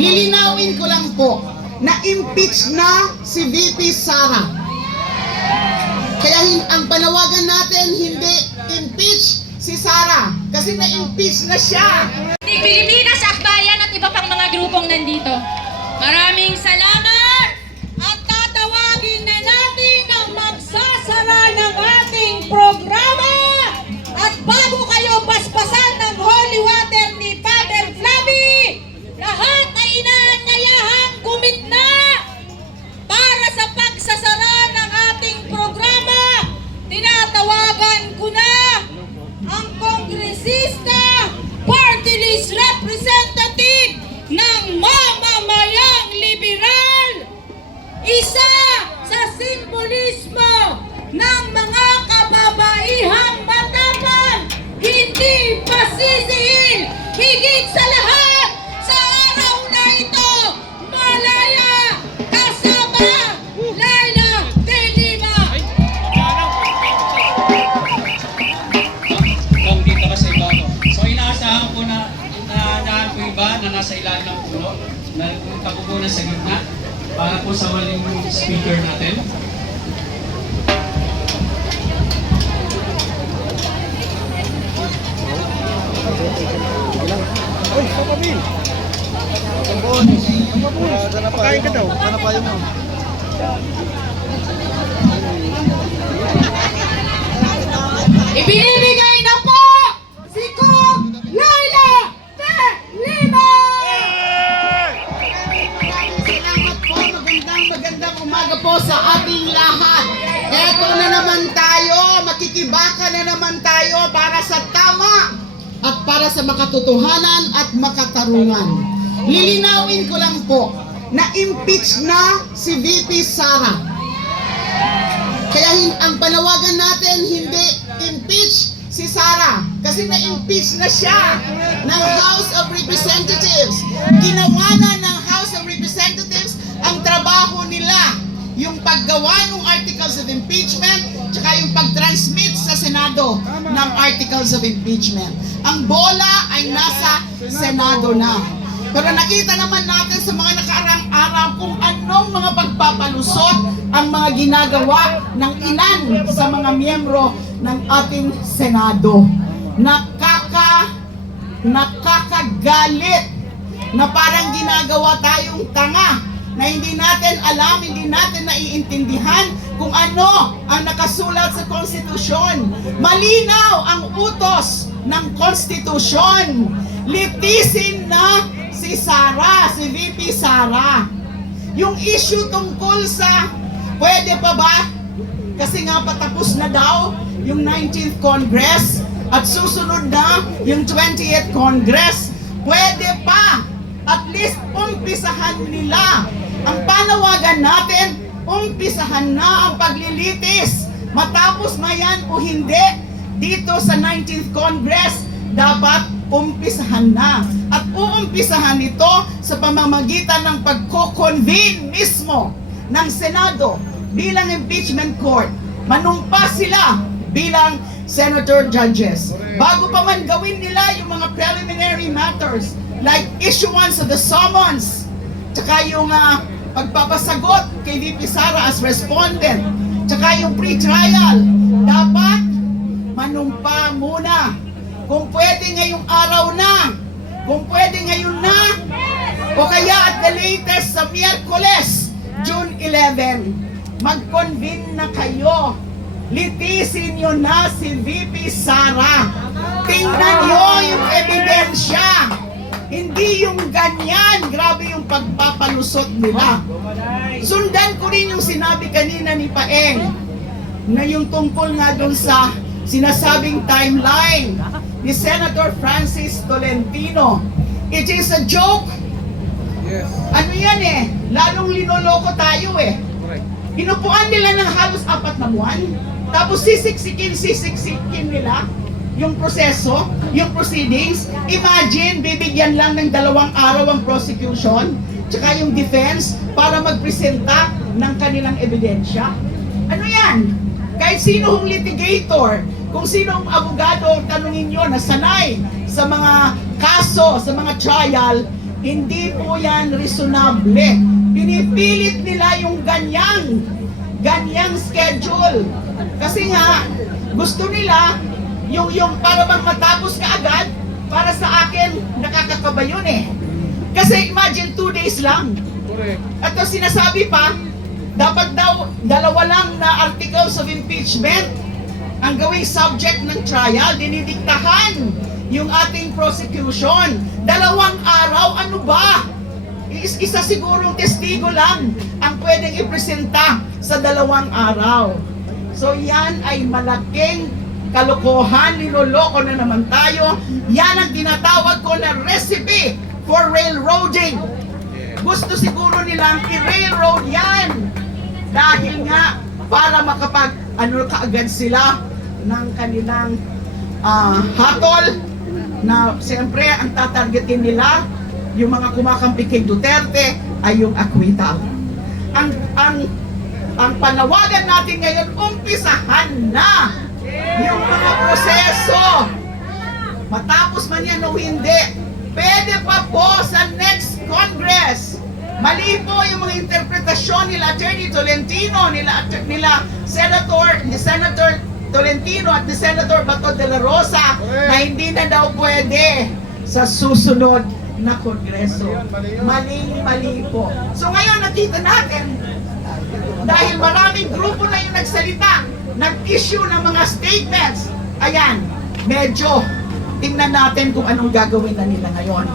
Lilinawin ko lang po na impeach na si VP Sara. Kaya ang panawagan natin, hindi impeach si Sara kasi na-impeach na siya. Pilipinas, Akbayan at iba pang mga grupong nandito. Maraming salamat at tatawagin na natin ang magsasara ng ating programa. At bago kayo basbasan ng holy water ni Father Flavi, lahat ay inaanyayahang gumitna para sa pagsasara ng ating programa. Tinatawagan ko na ang kongresista, party list representative ng mamamayang liberal, isa sa simbolismo ng mga kababaihang matapang, hindi pasisihin, higit sa lahat sa araw na ito, malaya kasama Laila de Lima. Kung dito ka sa ibabaw. So inaasahan ko na ko iba na nasa ilalim ng puno na tapupunan sa gitna para po sa waling speaker natin. Oy, Papa Bill! Pakain ka daw. Sana pa yun mo. Ibinibigay na po si Kong Laila de Lima! Salamat po, magandang umaga po sa ating lahat. Eto na naman tayo, makikibaka na naman tayo para sa tama at para sa makatotohanan at makatarungan. Lilinawin ko lang po na impeach na si VP Sara. Kaya ang panawagan natin, hindi impeach si Sara kasi na-impeach na siya ng House of Representatives. Ginawa na ng House of Representatives ang trabaho nila, yung paggawa ng Articles of Impeachment tsaka yung pag-transmit sa Senado ng Articles of Impeachment. Ang bola ay nasa Senado na. Pero nakita naman natin sa mga nakaraang araw kung anong mga pagpapalusot ang mga ginagawa ng ilan sa mga miyembro ng ating Senado. Nakakagalit na parang ginagawa tayong tanga na hindi natin alam, hindi natin naiintindihan kung ano ang nakasulat sa konstitusyon. Malinaw ang utos ng konstitusyon. Litisin na si Sara, si VP Sara. Yung issue tungkol sa pwede pa ba? Kasi nga patapos na daw yung 19th Congress at susunod na yung 20th Congress. Pwede pa. At least umpisahan nila. Ang panawagan natin, umpisahan na ang paglilitis. Matapos mayan o hindi, dito sa 19th Congress, dapat umpisahan na. At uumpisahan ito sa pamamagitan ng pagko-convene mismo ng Senado bilang impeachment court. Manumpa sila bilang senator judges. Bago pa man gawin nila yung mga preliminary matters like issuance of the summons, tsaka yung pagpapasagot kay VP Sara as respondent, tsaka yung pre-trial, dapat manumpa muna. Kung pwede ngayong araw na, kung pwede ngayon na, o kaya at the latest sa Miyerkules, June 11, mag-convene na kayo. Litisin nyo na si VP Sara. Tingnan nyo yung ebidensya. Hindi yung ganyan. Grabe yung pagpapalusot nila. Sundan ko rin yung sinabi kanina ni Paeng na yung tungkol nga doon sa sinasabing timeline ni Senator Francis Tolentino. It is a joke. Yes. Ano yan eh? Lalong linoloko tayo eh. Correct. Inupuan nila ng halos 4 na buwan. Tapos sisiksikin nila yung proseso, yung proceedings. Imagine, bibigyan lang ng 2 araw ang prosecution tsaka yung defense para magpresenta ng kanilang ebidensya. Ano yan? Kahit sino hong litigator, kung sino ang abogado, tanungin nyo na sanay sa mga kaso, sa mga trial, Hindi po yan reasonable. Pinipilit nila yung ganyang schedule. Kasi nga, gusto nila yung para bang matapos ka agad, para sa akin, nakakakaba yun eh. Kasi imagine 2 days lang. Correct. At ang sinasabi pa, dapat daw 2 lang na articles of impeachment ang gawing subject ng trial, dinidiktahan yung ating prosecution. 2 araw, ano ba? Isa sigurong testigo lang ang pwedeng ipresenta sa 2 araw. So yan ay malaking kalokohan, niloloko na naman tayo. Yan ang tinatawag ko na recipe for railroading. Gusto siguro nilang i-railroad yan. Dahil nga, para makapag, kaagad sila ng kanilang hatol, na siyempre ang tatargetin nila, yung mga kumakampi kay Duterte, ay yung acquittal. Ang panawagan natin ngayon, umpisahan na yung mga proseso. Matapos man yan o hindi, pwede pa po sa next Congress. Mali po yung mga interpretasyon nila Attorney Tolentino, nila Senator Tolentino at ni Senator Bato de la Rosa na hindi na daw pwede sa susunod na Kongreso. Mali po. So ngayon nakita natin, dahil maraming grupo na yung nagsalita, nag-issue ng mga statements, ayan, medyo tingnan natin kung anong gagawin na nila ngayon.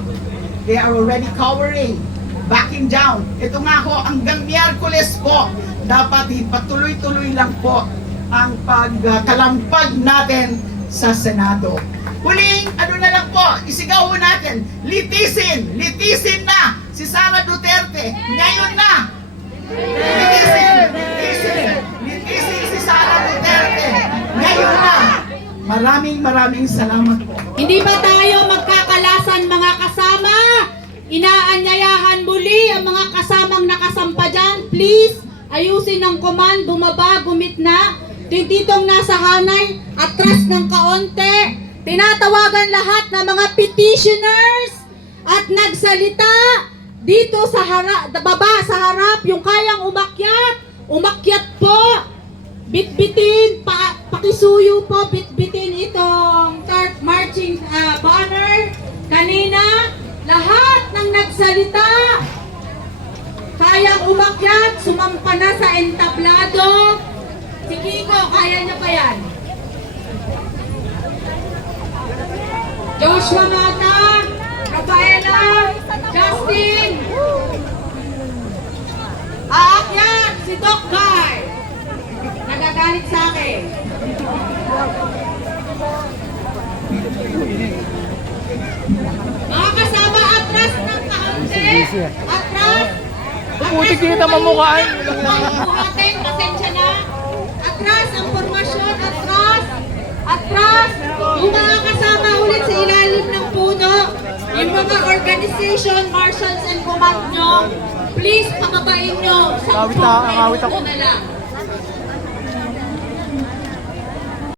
They are already cowering, backing down. Ito nga ho, hanggang Miyerkules po, dapat patuloy-tuloy lang po ang pagkalampag natin sa Senado. Huling, na lang po, isigaw ho natin, litisin na si Sara Duterte. Ngayon na! Litisin si Sara Duterte. Ngayon na! Maraming salamat po. Hindi ba tayo magkakalasan mga kasama? Inaanyayahan muli ang mga kasamang nakasampa dyan. Please, ayusin ang command, bumaba, gumitna. Ditong nasa hanay, atras ng kaunti. Tinatawagan lahat ng mga petitioners at nagsalita dito sa baba sa harap, yung kayang umakyat po. Bitbitin, pakisuyo po, bitbitin itong third marching banner. Kanina, lahat ng nagsalita, kayang umakyat, sumampa na sa entablado. Si Kiko, kaya niya pa yan. Joshua Mata, Rafaela, Justin, aakyat si Doc Guy. Nagagalit sa akin. Mga kasama, atras ng kaunti. Atras. Putik kita mamukhaan. Buhatin, pasensya na. Atras ang formasyon. Atras. Yung mga kasama ulit sa ilalim ng puno. Yung mga organization, marshals and command nyo. Please, pamabain nyo. Sa Awit ako. na lang.